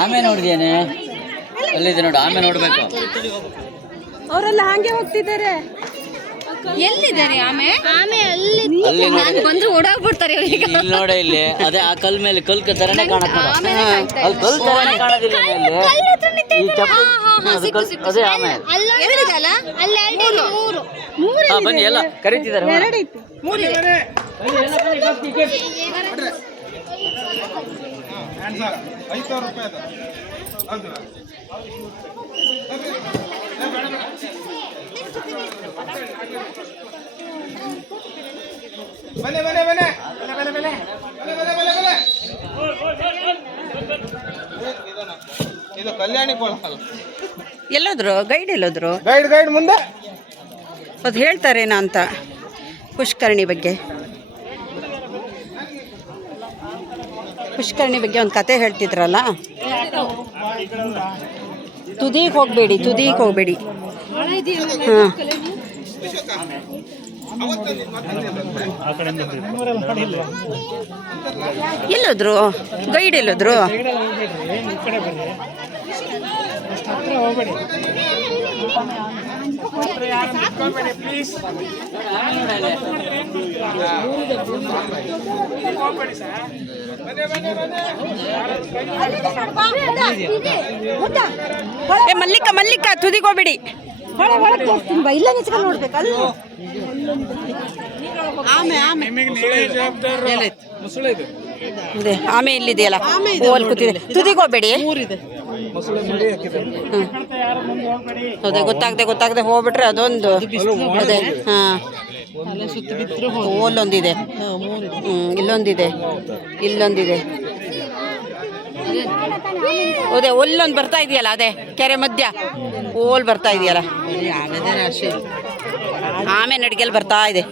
ಆಮೆ ನೋಡಿದೇನೆ ಅಲ್ಲಿದೆ ನೋಡು, ಆಮೆ ನೋಡ್ಬೇಕು. ಅವರೆಲ್ಲ ಹಾಗೆ ಹೋಗ್ತಿದ್ದಾರೆ. ಎಲ್ಲಿದ್ದಾರೆ ಆಮೆ? ಅಲ್ಲಿ ಬಂದ್ರು ಓಡಾಗ್ಬಿಡ್ತಾರೆ ಈಗ. ಇಲ್ಲಿ ನೋಡ, ಇಲ್ಲಿ ಅದೇ ಆ ಕಲ್ ಮೇಲೆ ಕಲ್ ತರನೇ ಕಾಣುತ್ತೆ. ಅಲ್ಲಿ ಕಲ್ ತರನೇ ಕಾಣೋದಿಲ್ಲ ಈ ಚಪ್ಪಲಿ, ಅದೇ ಆಮೆ. ಬನ್ನಿ, ಎಲ್ಲ ಕರೀತಿದ್ದಾರೆ. ಇದು ಕಲ್ಯಾಣಿ ಕೋಳ. ಎಲ್ಲೋದ್ರು ಗೈಡ್? ಎಲ್ಲೋದ್ರು ಗೈಡ್ ಮುಂದೆ ಅದು ಹೇಳ್ತಾರೇನ ಅಂತ ಪುಷ್ಕರಣಿ ಬಗ್ಗೆ. ಪುಷ್ಕರಣಿ ಬಗ್ಗೆ ಒಂದು ಕತೆ ಹೇಳ್ತಿದ್ರಲ್ಲ. ತುದಿಗೆ ಹೋಗಬೇಡಿ. ಹಾಂ, ಎಲ್ಲೋದ್ರು ಗೈಡ್? ಎಲ್ಲೋದ್ರು? ಮಲ್ಲಿಕ ತುದಿಗೆ ಹೋಗ್ಬೇಡಿ. ಇಲ್ಲ ನಿಂತ್ಕೊಂಡು ನೋಡ್ಬೇಕಲ್ಲ. ಆಮೆ ಇಲ್ಲಿದೆಯಲ್ಲ, ಓಲ್ ಕೂತಿದೆ. ತುದಿಗೆ ಹೋಗ್ಬೇಡಿ. ಅದೇ ಗೊತ್ತಾಗದೆ ಹೋಗ್ಬಿಟ್ರೆ ಅದೊಂದು ಅದೇ. ಹಾಂ, ಓಲೊಂದಿದೆ, ಇಲ್ಲೊಂದಿದೆ. ಅದೇ ಒಲ್ಲೊಂದು ಬರ್ತಾ ಇದೆಯಲ್ಲ, ಅದೇ ಕೆರೆ ಮಧ್ಯ ಓಲ್ ಬರ್ತಾ ಇದೆಯಲ್ಲ, ಆಮೆ ನಡಿಗೆಲ್ ಬರ್ತಾ ಇದೆ.